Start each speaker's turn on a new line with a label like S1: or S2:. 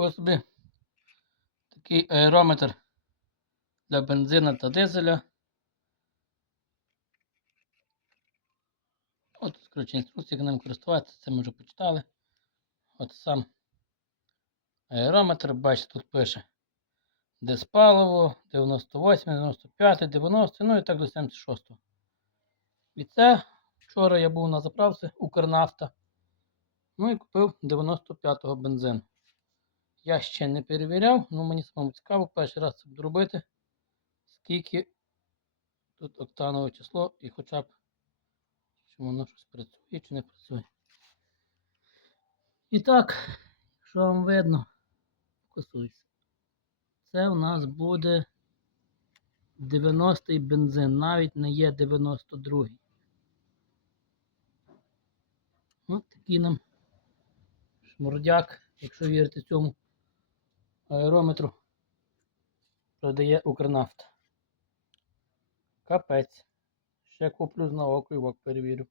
S1: Ось собі такий аерометр для бензина та дизеля. От, коротше, інструкції, як ним користуватися, це ми вже почитали. От сам аерометр, бачите, тут пише диспаливо, 98, 95, 90, ну і так до 76. І це вчора я був на заправці Укрнафта. Ну і купив 95-го бензин. Я ще не перевіряв, ну мені самому цікаво, перший раз це буду робити. Скільки тут октанове число і хоча б чи воно щось працює чи не працює. І так, що вам видно, фокусуйся. Це у нас буде 90-й бензин, навіть не є 92-й. Ось такий нам шмурдяк, якщо вірити цьому аерометру, продає Укрнафт. Капець. Ще куплю знову око і вок перевірю.